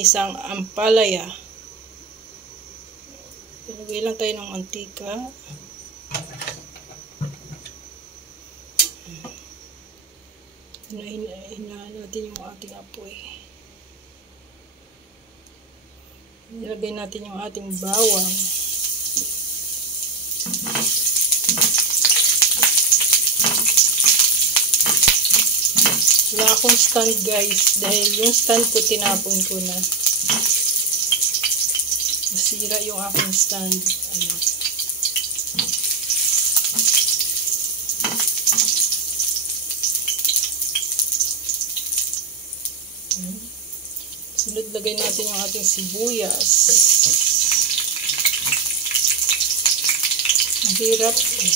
ginisang ampalaya. Ilagay lang tayo ng mantika. Hinaan natin yung ating apoy. Ilagay natin yung ating bawang. Wala akong stand guys, dahil yung stand ko tinapon ko na. Masira yung aking stand. Ayan. Sunod, lagay natin yung ating sibuyas. Ang hirap eh.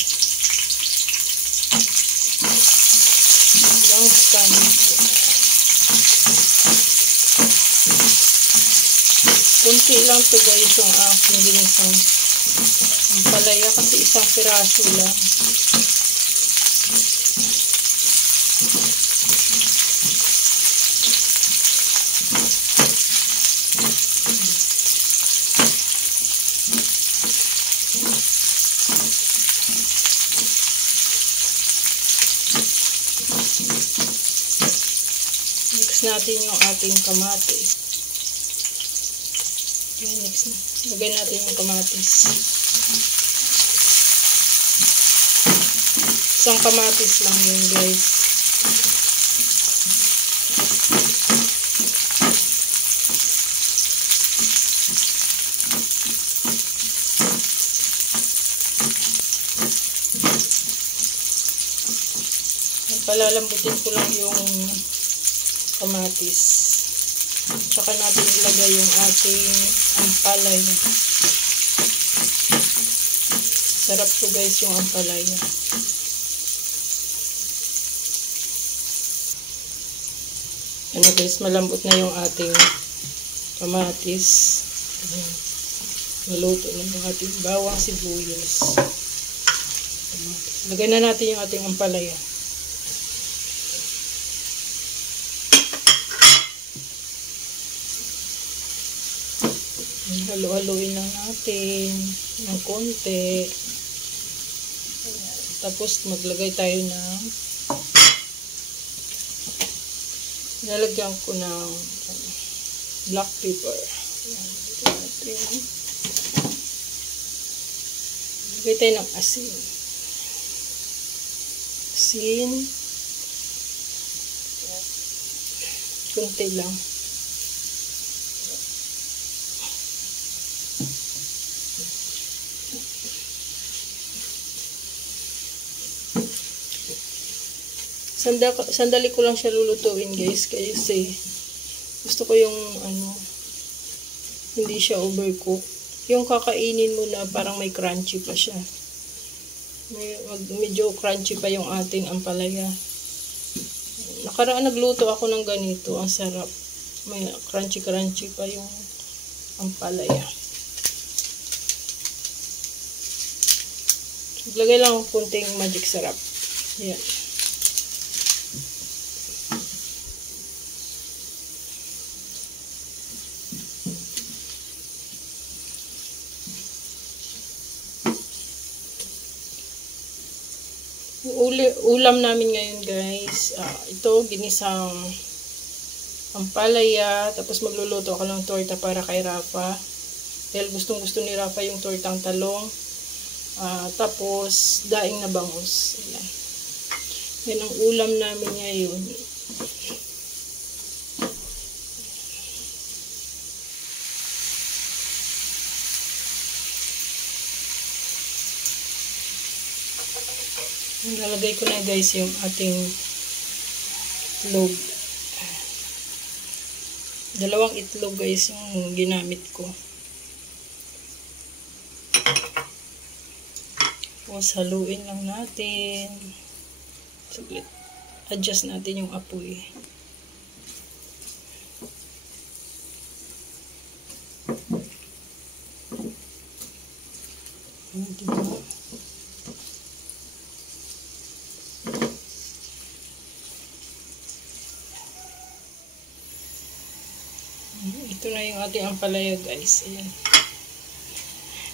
Long stand. Kunti lang to guys yung aking ginisang ampalaya kasi isang piraso lang. Mix natin yung ating kamatis. Okay, mix na. Lagay natin yung kamatis. Isang kamatis lang yun guys. Palalambutin ko lang yung kamatis. Tsaka natin ilagay yung ating ampalaya. Sarap to guys yung ampalaya. Ano guys, malambot na yung ating kamatis. Maluto na yung ating bawang sibuyas. Lagay na natin yung ating ampalaya. Halo-haloin lang natin ng konti. Tapos maglagay tayo ng nalagyan ko ng black pepper. Lagay tayo ng asin. Asin. Konti lang. Sandali ko lang siya lulutuin guys kasi gusto ko yung hindi siya overcook. Yung kakainin mo na parang may crunchy pa siya. Medyo crunchy pa yung ating ampalaya. Nakaraan nagluto ako ng ganito. Ang sarap. May crunchy pa yung ampalaya. Maglagay lang ng kunting magic sarap. Yan. Ulam namin ngayon guys, ito ginisang ampalaya, tapos magluluto ako ng torta para kay Rafa dahil gustong gusto ni Rafa yung tortang talong, tapos daing na bangus. Ayan. Yan ang ulam namin ngayon. Nalagay ko na guys yung ating itlog. 2 itlog guys yung ginamit ko. Tapos haluin lang natin. Saglit. Adjust natin yung apoy. Diba? Ito na ating ampalaya guys. Ayan.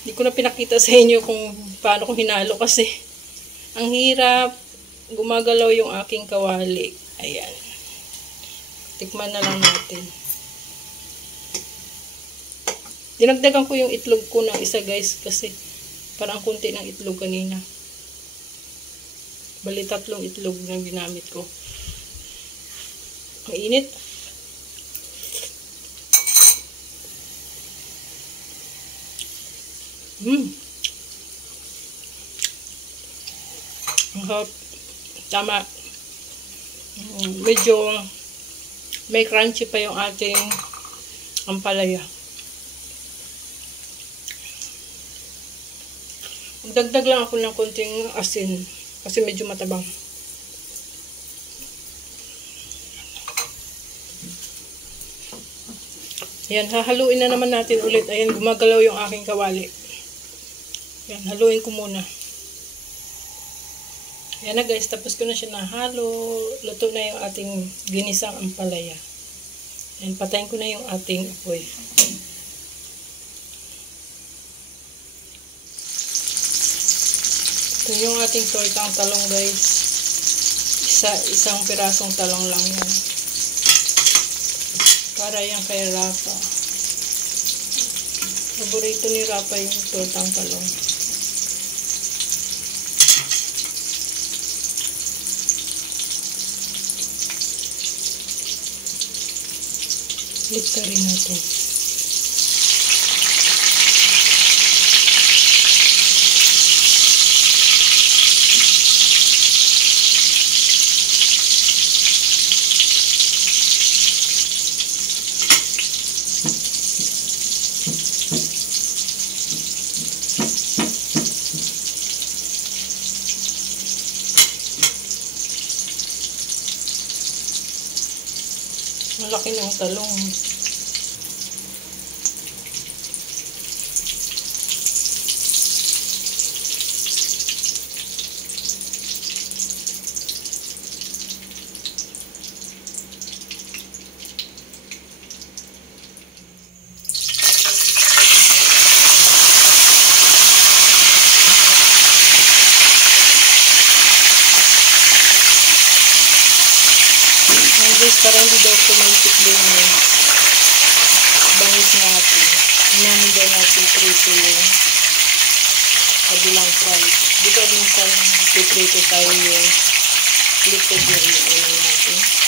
Hindi ko na pinakita sa inyo kung paano ko hinalo kasi ang hirap. Gumagalaw yung aking kawali. Ayan. Tikman na lang natin. Dinagdagan ko yung itlog ko ng isa guys kasi parang kunti ng itlog kanina. Bali 3 itlog na ginamit ko. Ang init. Ang harap. Tama. Medyo may crunchy pa yung ating ampalaya. Dagdag lang ako ng konting asin kasi medyo matabang. Yan, hahaluin na naman natin ulit. Ayan, gumagalaw yung aking kawali. Yan, haluin ko muna. Yan na guys, tapos ko na siya nahalo. Luto na yung ating ginisang ampalaya. Yan, patayin ko na yung ating apoy. Ito yung ating tortang talong guys. Isang pirasong talong lang yan. Para yan kay Rafa. Paborito ni Rafa yung tortang talong. Split ka rin natin. Malaki ng talong. Guys, para hindi daw tumalsik din yung bangis natin. Inamin daw natin prito yung kabilang side. Di ba minsan piprito tayo yung liquid na inuunan natin.